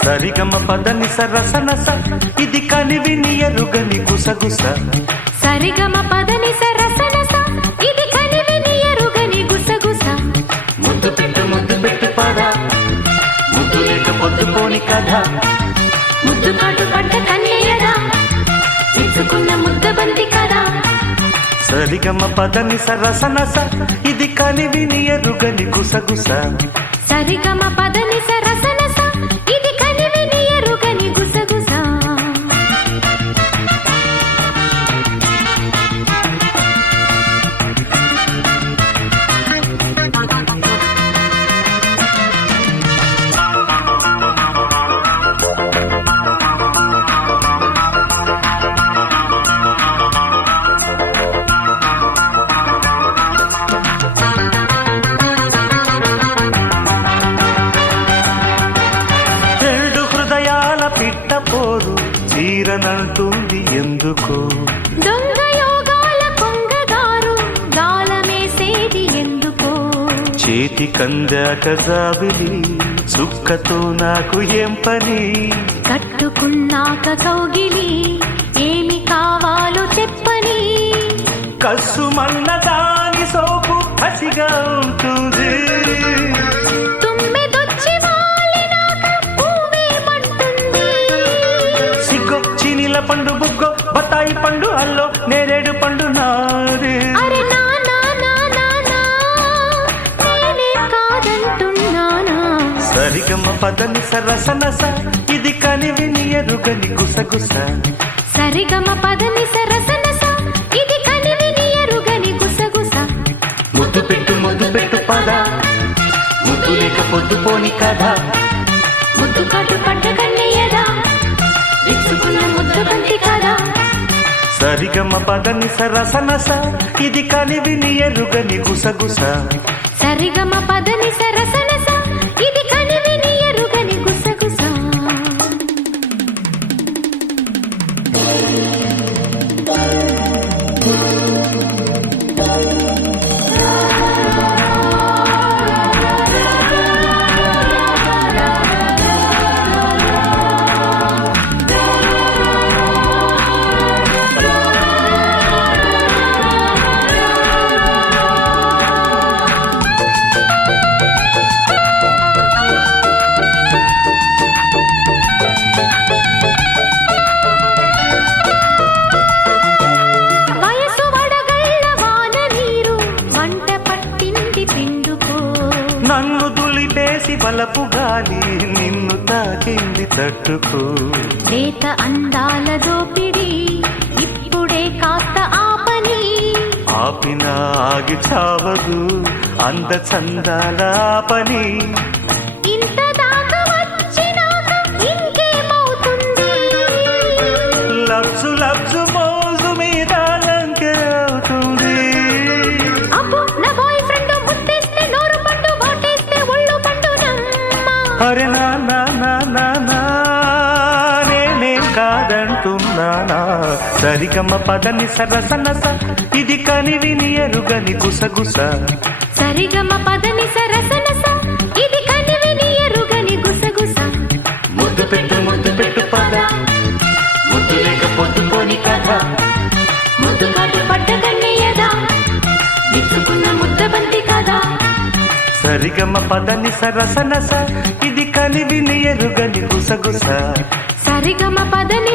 సరిగమ పదని సరసనస ఇది కనివిని ఎరుగని గుసగుస సరిగమ పదని సరసనస ఇది కనివిని ఎరుగని గుసగుస ముద్దు పెట్టు పద ముద్దు లేక పొద్దుపోని కథ ముద్దు కాటు పడ్డ కన్యయదా ఇచ్చుకున్న ముద్దబంతి కదా సరిగమ పదని సరసనస ఇది కనివిని ఎరుగని గుసగుస సరిగమ పదని సరసనస ఇది కనివిని ఎరుగని గుసగుస పిట్టపోరు చీరనంటుంది ఎందుకు దొంగ యోగాల కొంగగారు గాలమేసేది ఎందుకో చేతి కందాక జాబిలి సుక్కతో నాకు ఏం పని కట్టుకున్నాక కౌగిలి ఏమి కావాలో చెప్పని కసుమన్న దాని సోపు పసిగా ఉంటుంది పండు బుగ్గో బతాయి పండు అల్లో నేరేడు పండు నాదే సరిగమ పదని సరసనస ఇది కనివిని ఎరుగని గుసగుస సరిగమ పదని సరసనస ఇది కనివిని ఎరుగని గుసగుస ముద్దు పెట్టు పద ముద్దు లేక పొద్దుపోని కథ ముద్దు కాటు పడ్డ కన్నయ్యదా ఇచ్చుకున్న ముద్దబంతి కదా సరిగమ పదని సరసనస ఇది కనివిని ఎరుగని గుసగుస సరిగమ పదని సరసనస ఇది కనివిని ఎరుగని గుసగుస నన్ను దులిపేసి బలపు గాలి నిన్ను తాకింది తట్టుకో లేత అందాల దోపిడి ఇప్పుడే కాస్త ఆపని ఆపిన ఆగి చావదు అంద చందాల పని ఇంత దాకా వచ్చినాక ఇంకేమవుతుంది లబ్జు లబ్జు మోజు మీద లంకె అవుతుంది అబ్బో నా బాయ్ ఫ్రెండ్ ముత్తేస్తే నోరు పండు వాటేస్తే ఒళ్ళు పండు అరే నా నేనేం కాదంటున్నానా సరిగమ పదని సరసనస ఇది కనివిని ఎరుగని గుసగుస సరిగమ పదని సరసనస ఇది కనివిని ఎరుగని గుసగుస ముద్దు పెట్టు పద ముద్దు లేక పొద్దుపోని కథ ముద్దు కాటు పడ్డ కన్నయ్యదా ఇచ్చుకున్న ముద్దబంతి కదా సరిగమ పదని సరసనస ఇది కనివిని ఎరుగని గుసగుస సరిగమ పదని